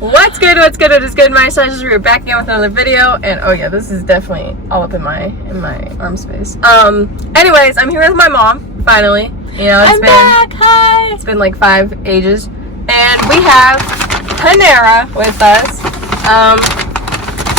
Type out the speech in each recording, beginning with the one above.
What's good? It is good. My sizes, we're back again with another video, and oh yeah, this is definitely all up in my arm space. Anyways, I'm here with my mom finally. You know, I'm back. Hi. It's been like 5 ages, and we have PANERA with us.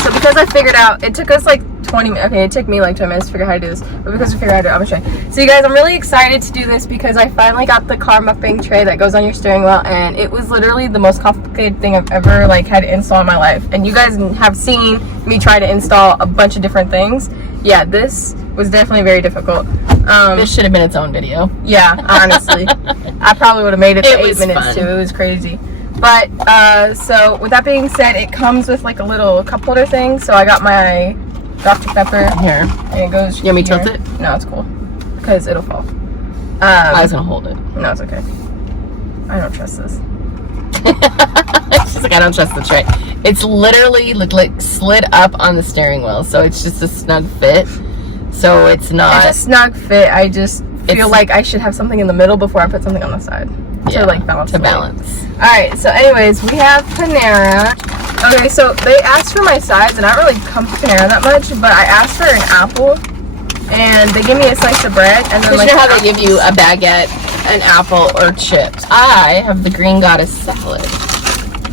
So because I figured out, it took us like 20 minutes. Okay, it took me like 20 minutes to figure out how to do this, but because we figured out how to do it, I'm gonna show you. So you guys, I'm really excited to do this because I finally got the car MUKBANG tray that goes on your steering wheel, and it was literally the most complicated thing I've ever like had to install in my life. And you guys have seen me try to install a bunch of different things. Yeah, this was definitely very difficult. This should have been its own video. Yeah, honestly. I probably would have made it to 8 minutes fun. too. It was crazy. But so with that being said, it comes with like a little cup holder thing. So I got my Dr. Pepper Here. and it goes. You want me to tilt it? No, it's cool because it'll fall. I was gonna hold it. No, it's okay. I don't trust this. She's like, I don't trust the tray. It's literally like slid up on the steering wheel, so it's just a snug fit. So it's not. It's a snug fit. I just feel like I should have something in the middle before I put something on the side. Yeah, to like balance. Alright, so anyways, we have PANERA. Okay, so they asked for my size, and I don't really come to PANERA that much, but I asked for an apple, and they give me a slice of bread, and then like, you know how they give you a baguette, an apple, or chips. I have the Green Goddess salad.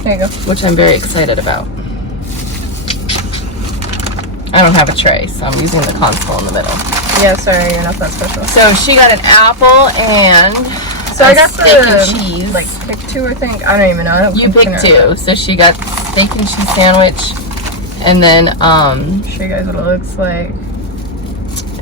There you go. Which I'm very excited about. I don't have a tray, so I'm using the console in the middle. Yeah, sorry, you're not that special. So she got an apple and so I got steak and cheese. Like pick two or think I don't even know. You picked two. So she got steak and cheese sandwich, and then show you guys what it looks like.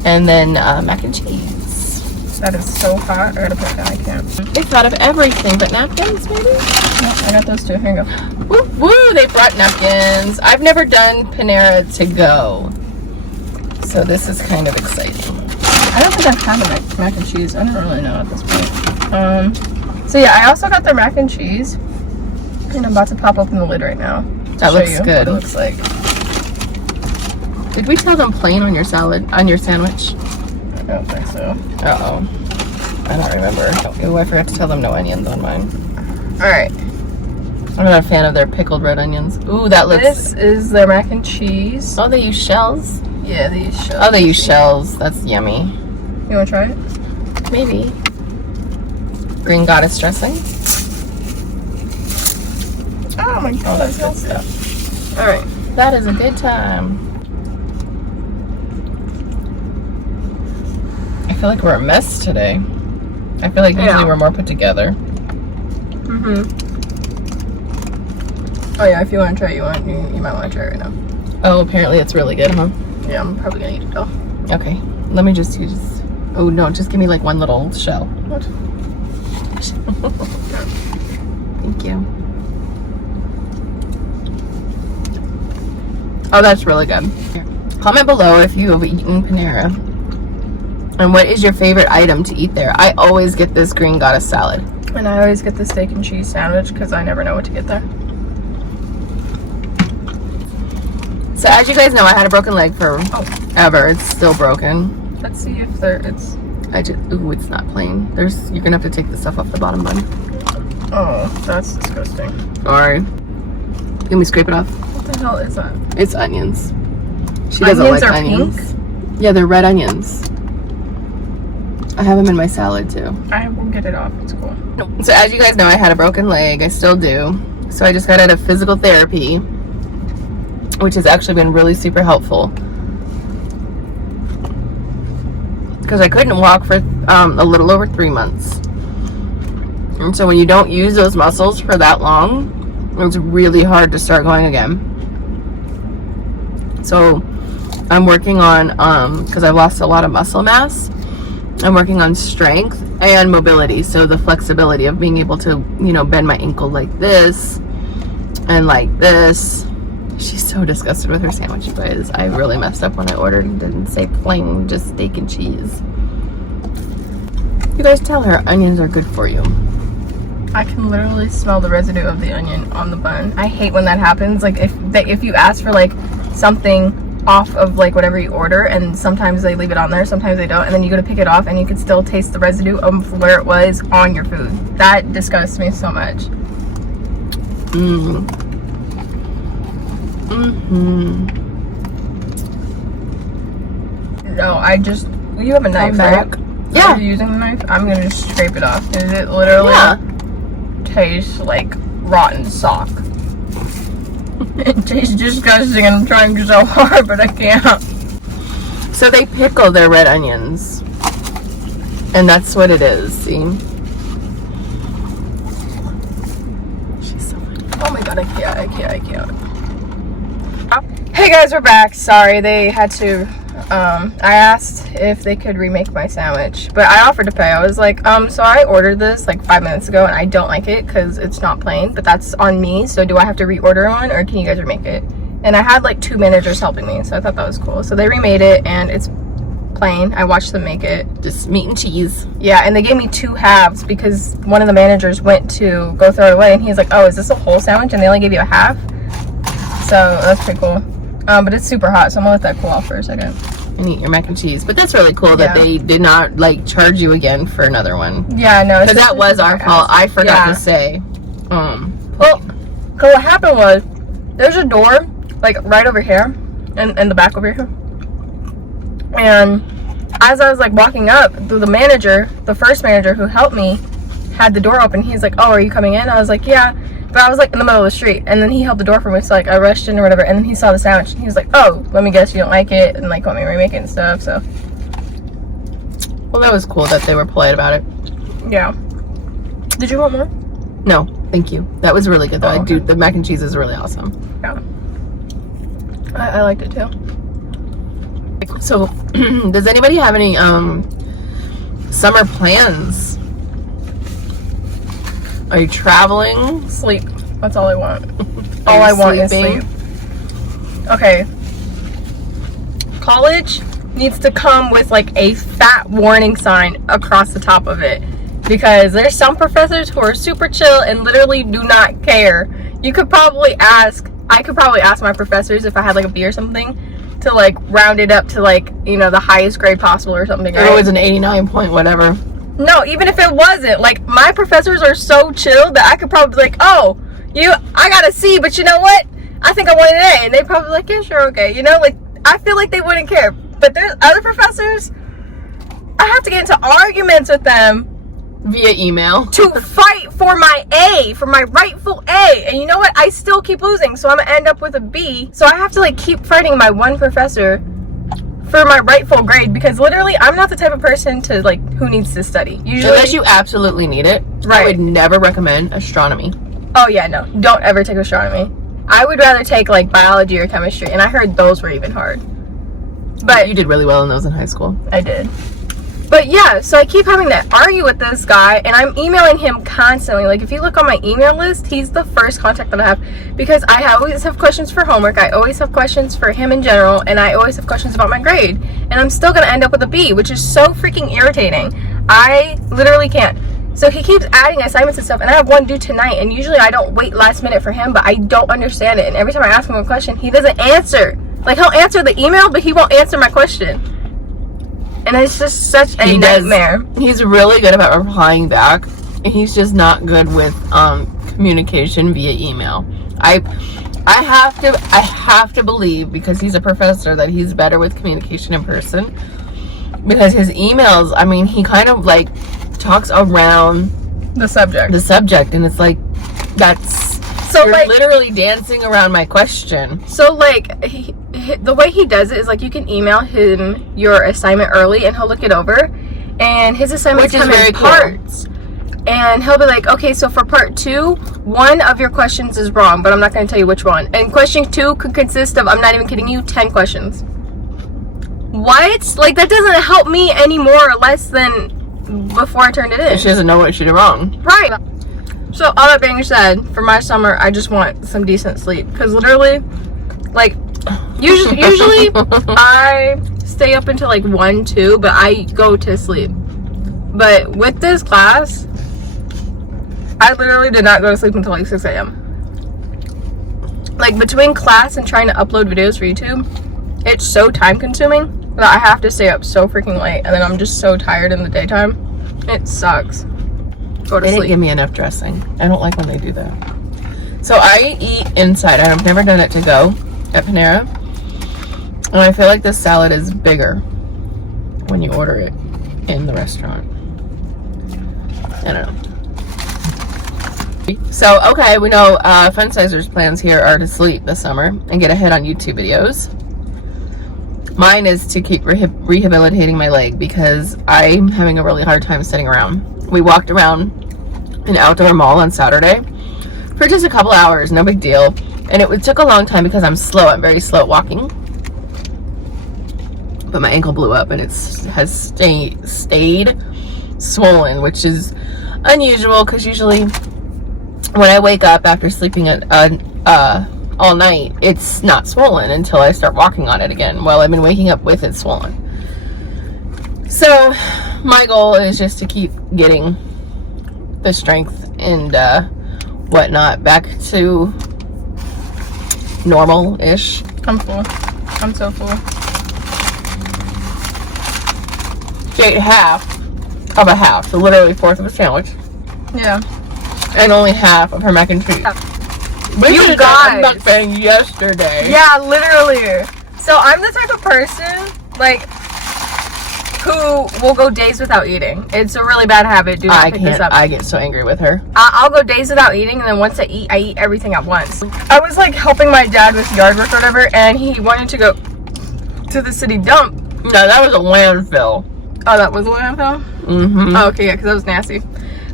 And then mac and cheese. That is so hot. I gotta put it down. I can't. They thought of everything, but napkins maybe. No, I got those two. Here you go. Woo woo! They brought napkins. I've never done PANERA to go, so this is kind of exciting. I don't think I've had a mac and cheese. I don't really know at this point. So yeah, I also got their mac and cheese, and I'm about to pop open the lid right now. That looks good. What it looks like. Did we tell them plain on your salad, on your sandwich? I don't think so. Uh-oh. I don't remember. Oh, I forgot to tell them no onions on mine. Alright. I'm not a fan of their pickled red onions. Ooh, that looks... This is their mac and cheese. Oh, they use shells? Yeah, they use shells. Oh, they use shells. That's yummy. You want to try it? Maybe. Green Goddess dressing. Oh my god, that's good stuff. Alright. That is a good time. I feel like we're a mess today. I feel like usually we're more put together. Oh yeah, if you want to try it, you might want to try it right now. Oh, apparently it's really good, huh? Yeah, I'm probably gonna eat it though. Okay, let me just use... Oh no, just give me like one little shell. What? Thank you. Oh, that's really good. Comment below if you have eaten PANERA. And what is your favorite item to eat there? I always get this Green Goddess salad. And I always get the steak and cheese sandwich because I never know what to get there. So as you guys know, I had a broken leg forever. It's still broken. Let's see if it's... Ooh, it's not plain. You're gonna have to take the stuff off the bottom bun. Oh, that's disgusting. Sorry. Can we scrape it off? What the hell is that? It's onions. She doesn't like onions. Pink? Yeah, they're red onions. I have them in my salad too. I will get it off. It's cool. So as you guys know, I had a broken leg. I still do. So I just got out of physical therapy, which has actually been really super helpful. Because I couldn't walk for a little over 3 months. And so when you don't use those muscles for that long, it's really hard to start going again. So I'm working on, because I've lost a lot of muscle mass, I'm working on strength and mobility. So the flexibility of being able to, you know, bend my ankle like this and like this. She's so disgusted with her sandwich, you guys. I really messed up when I ordered and didn't say plain, just steak and cheese. You guys tell her onions are good for you. I can literally smell the residue of the onion on the bun. I hate when that happens. Like if you ask for like something off of like whatever you order, and sometimes they leave it on there, sometimes they don't, and then you go to pick it off and you can still taste the residue of where it was on your food. That disgusts me so much. No, you have a knife, right? Yeah. Are you using the knife? I'm gonna just scrape it off. Because it literally tastes like rotten sock. It tastes disgusting and I'm trying so hard, but I can't. So they pickle their red onions. And that's what it is, see? She's so funny. Oh my god, I can't. Hey guys, we're back. Sorry, they had to, I asked if they could remake my sandwich, but I offered to pay. I was like, so I ordered this like 5 minutes ago and I don't like it because it's not plain, but that's on me. So do I have to reorder one or can you guys remake it? And I had like 2 managers helping me, so I thought that was cool. So they remade it and it's plain. I watched them make it. Just meat and cheese. Yeah, and they gave me 2 halves because one of the managers went to go throw it away and he's like, oh, is this a whole sandwich? And they only gave you a half. So that's pretty cool. But it's super hot, so I'm gonna let that cool off for a second. And eat your mac and cheese. But that's really cool that they did not like charge you again for another one. Yeah, no. Because that was our fault. I forgot to say. Well, so what happened was there's a door like right over here and the back over here. And as I was like walking up, the manager, the first manager who helped me, had the door open. He's like, oh, are you coming in? I was like, yeah. But I was like in the middle of the street, and then he held the door for me, so like I rushed in or whatever, and then he saw the sandwich and he was like, oh, let me guess you don't like it and like want me to remake it and stuff. So well, that was cool that they were polite about it. Yeah. Did you want more? No, thank you. That was really good though. Oh, okay. The mac and cheese is really awesome. Yeah. I liked it too. So does anybody have any summer plans? Are you traveling? Sleep. That's all I want. All I want is sleep. Okay. College needs to come with like a fat warning sign across the top of it. Because there's some professors who are super chill and literally do not care. I could probably ask my professors if I had like a B or something to like round it up to like, you know, the highest grade possible or something. Right? It was an 89 point whatever. No, even if it wasn't, like, my professors are so chill that I could probably be like, oh, I got a C, but you know what? I think I want an A. And they'd probably be like, yeah, sure, okay. You know, like, I feel like they wouldn't care. But there's other professors, I have to get into arguments with them. Via email. To fight for my A, for my rightful A. And you know what? I still keep losing, so I'm going to end up with a B. So I have to, like, keep fighting my one professor for my rightful grade, because literally I'm not the type of person to like who needs to study. Usually, unless you absolutely need it, right. I would never recommend astronomy. Oh yeah, no, don't ever take astronomy. I would rather take like biology or chemistry, and I heard those were even hard. But you did really well in those in high school. I did. But yeah, so I keep having to argue with this guy, and I'm emailing him constantly. Like, if you look on my email list, he's the first contact that I have, because I always have questions for homework, I always have questions for him in general, and I always have questions about my grade. And I'm still going to end up with a B, which is so freaking irritating. I literally can't. So he keeps adding assignments and stuff, and I have one due tonight, and usually I don't wait last minute for him, but I don't understand it. And every time I ask him a question, he doesn't answer. Like, he'll answer the email, but he won't answer my question. And it's just such a nightmare. He's really good about replying back. And he's just not good with communication via email. I have to believe, because he's a professor, that he's better with communication in person. Because his emails, I mean, he kind of like talks around the subject. And it's like, you're like literally dancing around my question. So like the way he does it is like you can email him your assignment early and he'll look it over, and his assignments come in parts. And he'll be like, okay, so for part 2, one of your questions is wrong, but I'm not going to tell you which one. And question 2 could consist of, I'm not even kidding you, 10 questions. What? Like, that doesn't help me any more or less than before I turned it in. She doesn't know what she did wrong. Right. So all that being said, for my summer, I just want some decent sleep. Because literally, like, usually I stay up until like 1, 2, but I go to sleep. But with this class, I literally did not go to sleep until like 6 a.m. Like, between class and trying to upload videos for YouTube, it's so time consuming that I have to stay up so freaking late, and then I'm just so tired in the daytime. It sucks. Go to They sleep. didn't give me enough dressing. I don't like when they do that. So I eat inside. I've never done it to go. at Panera. And I feel like this salad is bigger when you order it in the restaurant. I don't know. So, okay, we know Fun Sizer's plans here are to sleep this summer and get a hit on YouTube videos. Mine is to keep rehabilitating my leg because I'm having a really hard time sitting around. We walked around an outdoor mall on Saturday for just a couple hours, no big deal. And it took a long time because I'm slow. I'm very slow at walking. But my ankle blew up and it has stayed swollen, which is unusual because usually when I wake up after sleeping all night, it's not swollen until I start walking on it again. Well, I've been waking up with it swollen. So my goal is just to keep getting the strength and whatnot back to normal-ish. I'm full. I'm so full. She ate half of a half, so literally 1/4 of a sandwich. Yeah. And only half of her mac and cheese. We You guys. MUKBANG yesterday. Yeah, literally. So I'm the type of person, like, who will go days without eating. It's a really bad habit. Do not pick this up. I get so angry with her. I'll go days without eating, and then once I eat everything at once. I was like helping my dad with yard work or whatever, and he wanted to go to the city dump. No, that was a landfill. Oh, that was a landfill? Mm-hmm. Oh, okay, yeah, because that was nasty.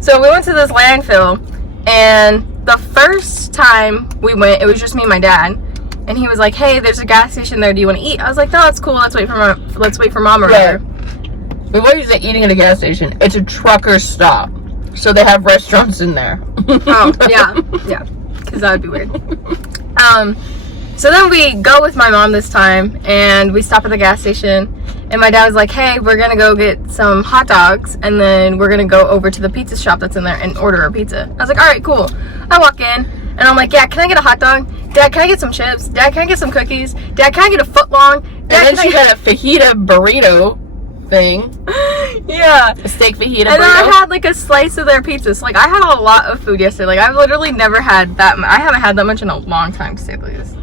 So we went to this landfill, and the first time we went, it was just me and my dad, and he was like, "Hey, there's a gas station there. Do you want to eat?" I was like, "No, it's cool. Let's wait for mom or whatever." We were usually eating at a gas station. It's a trucker stop, so they have restaurants in there. Oh, yeah, because that would be weird. So then we go with my mom this time, and we stop at the gas station, and my dad was like, "Hey, we're gonna go get some hot dogs, and then we're gonna go over to the pizza shop that's in there and order a pizza." I was like, "All right, cool." I walk in, and I'm like, "Yeah, can I get a hot dog? Dad, can I get some chips? Dad, can I get some cookies? Dad, can I get a foot long? Dad, And then she got a fajita burrito thing. Yeah. A steak fajita And then I burrito. had like a slice of their pizza. So like I had a lot of food yesterday. Like I've literally never had that. I haven't had that much in a long time, to say the least.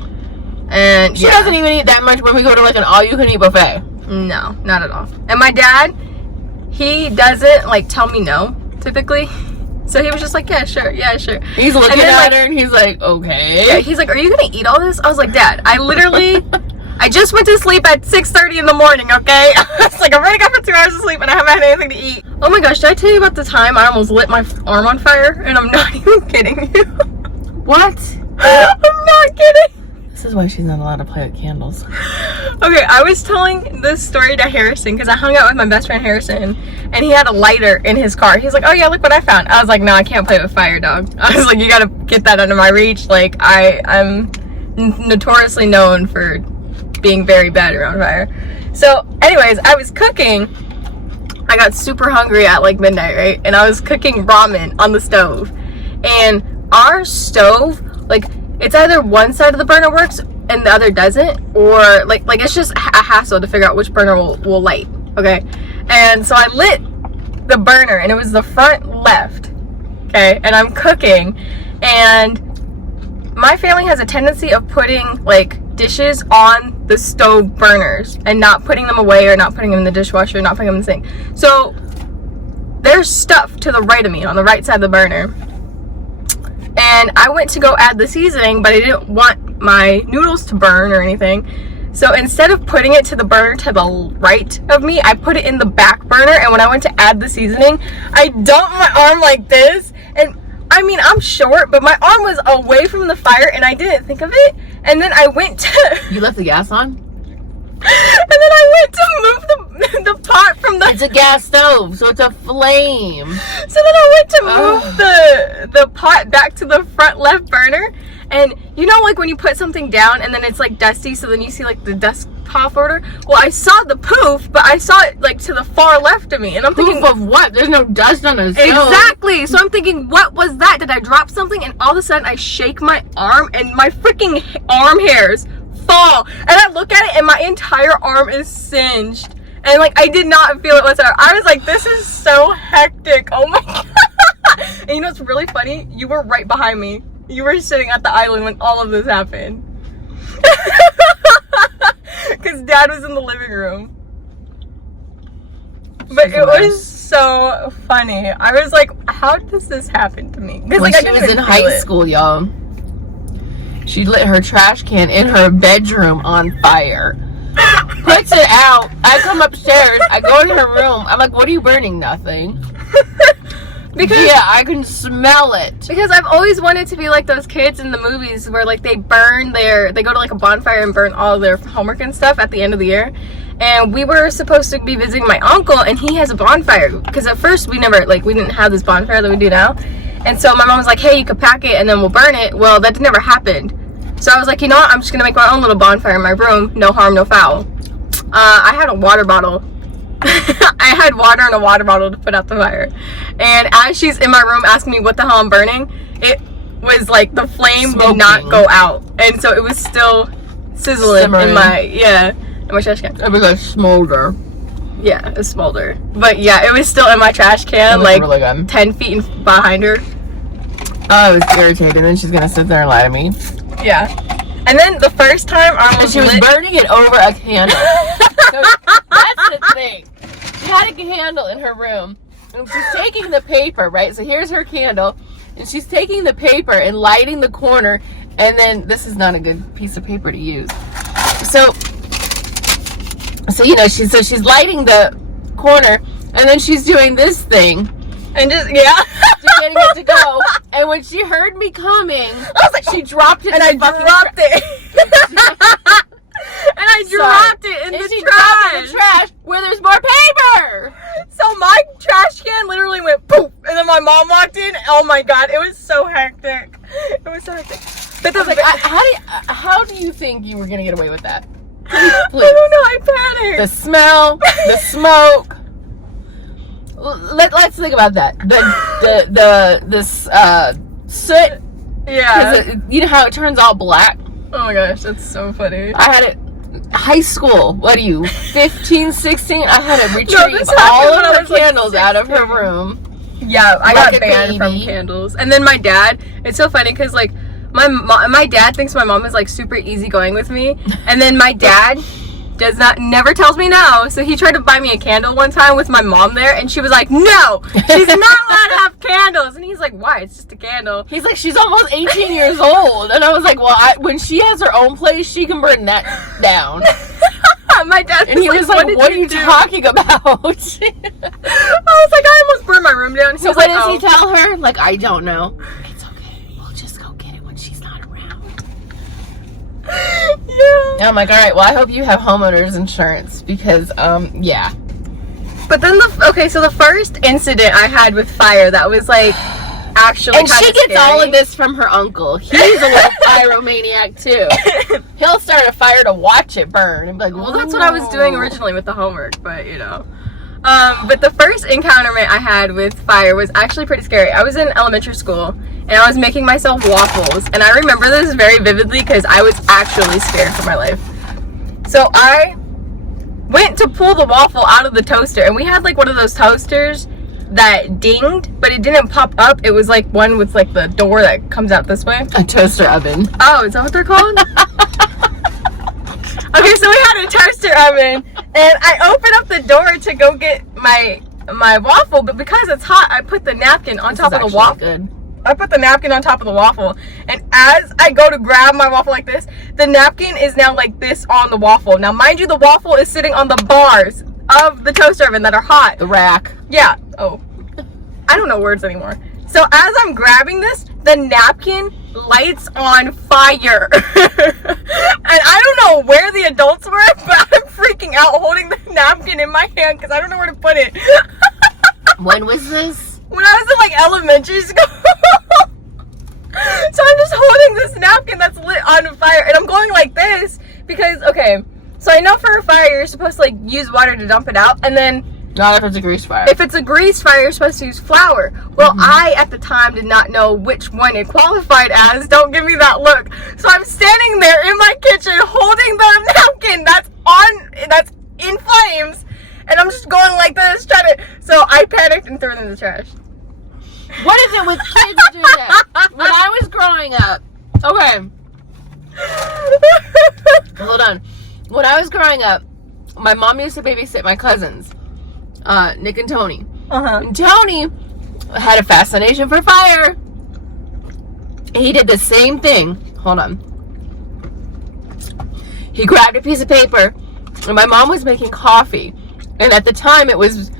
And She doesn't even eat that much when we go to like an all-you-can-eat buffet. No, not at all. And my dad, he doesn't like tell me no typically. So he was just like, "Yeah, sure, yeah, sure." He's looking then, at like, her and he's like, "Okay." Yeah, he's like, "Are you gonna eat all this?" I was like, "Dad, I literally, I just went to sleep at 6:30 in the morning, okay?" I was like, "I'm already got for 2 hours of sleep and I haven't had anything to eat." Oh my gosh, did I tell you about the time I almost lit my arm on fire? And I'm not even kidding you. What? I'm not kidding. This is why she's not allowed to play with candles. Okay, I was telling this story to Harrison because I hung out with my best friend Harrison, and he had a lighter in his car. He's like, "Oh yeah, look what I found." I was like, "No, I can't play with fire, dog." I was like, "You gotta get that under my reach." Like I'm notoriously known for being very bad around fire. So anyways, I was cooking. I got super hungry at like midnight, right? And I was cooking ramen on the stove, and our stove, like, it's either one side of the burner works and the other doesn't, or like it's just a hassle to figure out which burner will light. Okay, and so I lit the burner, and it was the front left. Okay, and I'm cooking, and my family has a tendency of putting like dishes on the stove burners and not putting them away, or not putting them in the dishwasher, or not putting them in the sink. So there's stuff to the right of me on the right side of the burner. And I went to go add the seasoning, but I didn't want my noodles to burn or anything. So instead of putting it to the burner to the right of me, I put it in the back burner. And when I went to add the seasoning, I dumped my arm like this. And I mean, I'm short, but my arm was away from the fire and I didn't think of it. And then I went to... You left the gas on? And then I went to move the pot from the... It's a gas stove, so it's a flame. So then I went to move the pot back to the front left burner. And you know, like when you put something down and then it's like dusty, so then you see like the dust pop order? Well, I saw the poof, but I saw it like to the far left of me. And I'm thinking... Poof of what? There's no dust on the stove. Exactly. So I'm thinking, what was that? Did I drop something? And all of a sudden I shake my arm and my freaking arm hairs fall. And I look at it and my entire arm is singed. And like, I did not feel it whatsoever. I was like, this is so hectic. Oh my God. And you know what's really funny? You were right behind me. You were sitting at the island when all of this happened. Because Dad was in the living room. But it was so funny. I was like, how does this happen to me? When like, she was in high school, y'all, she lit her trash can in her bedroom on fire. Puts it out. I come upstairs. I go in her room. I'm like, what are you burning? Nothing. Because yeah, I can smell it. Because I've always wanted to be like those kids in the movies where like they go to like a bonfire and burn all their homework and stuff at the end of the year. And we were supposed to be visiting my uncle, and he has a bonfire. Because at first we didn't have this bonfire that we do now. And so my mom was like, hey, you could pack it and then we'll burn it. Well, that never happened. So I was like, you know what? I'm just going to make my own little bonfire in my room. No harm, no foul. I had a water bottle. I had water in a water bottle to put out the fire. And as she's in my room asking me what the hell I'm burning, it was like the flame did not go out. And so it was still sizzling in my trash can. It was a smolder. Yeah, a smolder. But yeah, it was still in my trash can, like really 10 feet behind her. Oh, I was irritated. And then she's going to sit there and lie to me. Yeah. And then the first time she was burning it over a candle. So that's the thing. She had a candle in her room. And she's taking the paper, right? So here's her candle. And she's taking the paper and lighting the corner. And then this is not a good piece of paper to use. So you know, she's lighting the corner, and then she's doing this thing, and just getting it to go. And when she heard me coming, I was like, she dropped it, and I dropped it, and I dropped it in the trash where there's more paper. So my trash can literally went poof, and then my mom walked in. Oh my god, it was so hectic. It was so hectic. But I was like, how do you think you were gonna get away with that? Please. I don't know, I panicked. The smell, the smoke. Let's think about that. The soot. Yeah. You know how it turns all black? Oh my gosh, that's so funny. I had it high school. What are you, 15, 16? I had to retrieve all of her candles out of her room. Yeah, I got banned from candles. And then my dad, it's so funny because like my dad thinks my mom is like super easygoing with me, and then my dad never tells me no. So he tried to buy me a candle one time with my mom there, and she was like, no, she's not allowed to have candles. And he's like, why? It's just a candle. He's like, she's almost 18 years old. And I was like, well, when she has her own place, she can burn that down. My dad and he was like, what are you talking about? I was like, I almost burned my room down. So what does he tell her? Like, I don't know. Yeah. I'm like, all right, well, I hope you have homeowners insurance because, yeah. But then so the first incident I had with fire that was like actually and she gets all of this from her uncle. He's a little pyromaniac too. He'll start a fire to watch it burn and be like, well, that's what I was doing originally with the homework, but you know. But the first encounter I had with fire was actually pretty scary. I was in elementary school and I was making myself waffles, and I remember this very vividly because I was actually scared for my life. So I went to pull the waffle out of the toaster, and we had like one of those toasters that dinged, but it didn't pop up. It was like one with like the door that comes out this way. A toaster oven. Oh, is that what they're called? Okay, so we had a toaster oven, and I opened up the door to go get my waffle, but because it's hot, I put the napkin on top of the waffle. Good. I put the napkin on top of the waffle, and as I go to grab my waffle like this, the napkin is now like this on the waffle. Now, mind you, the waffle is sitting on the bars of the toaster oven that are hot. The rack. Yeah. Oh. I don't know words anymore. So as I'm grabbing this, the napkin lights on fire. And I don't know where the adults were, but I'm freaking out holding the napkin in my hand because I don't know where to put it. When was this? When I was in like elementary school. So I'm just holding this napkin that's lit on fire, and I'm going like this because, okay, so I know for a fire you're supposed to like use water to dump it out, and then not if it's a grease fire. If it's a grease fire, you're supposed to use flour. Well, I, at the time, did not know which one it qualified as. Don't give me that look. So I'm standing there in my kitchen holding the napkin that's in flames, and I'm just going like this, trying to, so I panicked and threw it in the trash. What is it with kids doing that? When I was growing up, okay. Hold on. When I was growing up, my mom used to babysit my cousins, Nick and Tony. And Tony had a fascination for fire. He did the same thing. Hold on. He grabbed a piece of paper, and my mom was making coffee. And at the time, it was,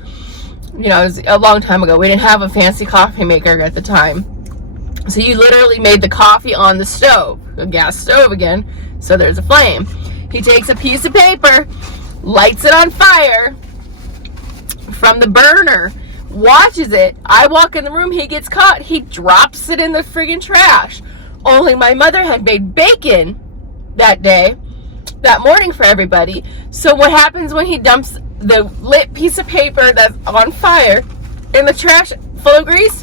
you know, it was a long time ago. We didn't have a fancy coffee maker at the time. So you literally made the coffee on the stove, a gas stove again, so there's a flame. He takes a piece of paper, lights it on fire from the burner, watches it. I walk in the room, he gets caught, he drops it in the friggin' trash. Only my mother had made bacon that morning for everybody. So what happens when he dumps the lit piece of paper that's on fire in the trash full of grease?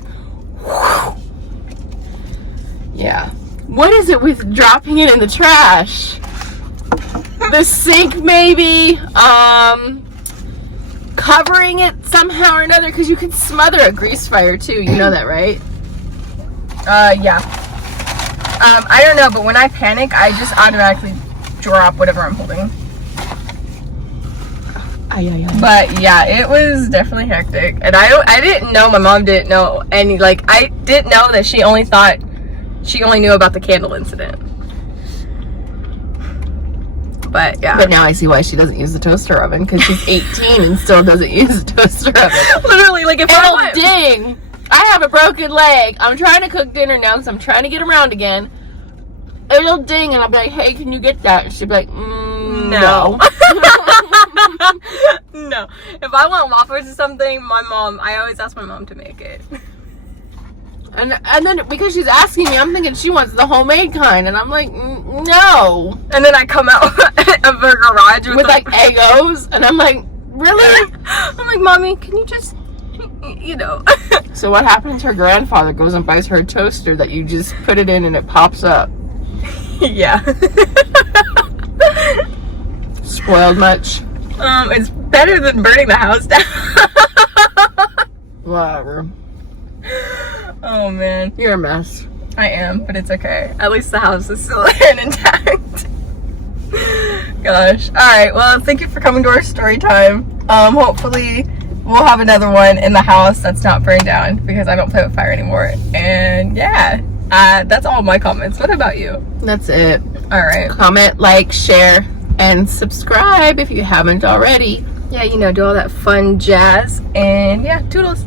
Whew. Yeah. What is it with dropping it in the trash? The sink, maybe. Covering it somehow or another, because you can smother a grease fire too. You know that, right? Yeah. I don't know, but when I panic, I just automatically drop whatever I'm holding. But yeah, it was definitely hectic, and I didn't know. My mom didn't know any. Like, I didn't know that she only knew about the candle incident. But yeah. But now I see why she doesn't use the toaster oven, because she's 18 and still doesn't use the toaster oven. Literally, like, if it'll ding. I have a broken leg. I'm trying to cook dinner now because I'm trying to get around again. It'll ding, and I'll be like, "Hey, can you get that?" And she'll be like, "No." No. If I want waffles or something, I always ask my mom to make it. And then because she's asking me, I'm thinking she wants the homemade kind, and I'm like, no. And then I come out of her garage with like Eggos, and I'm like, really? I'm like, Mommy, can you just, you know. So what happens? Her grandfather goes and buys her a toaster that you just put it in and it pops up. Yeah. Spoiled much? It's better than burning the house down. Whatever. Oh man, you're a mess. I am, but it's okay. At least the house is still intact. Gosh. All right. Well, thank you for coming to our story time. Hopefully we'll have another one in the house that's not burned down, because I don't play with fire anymore. And yeah, that's all my comments. What about you? That's it. All right. Comment, like, share, and subscribe if you haven't already. Yeah, you know, do all that fun jazz. And yeah, toodles.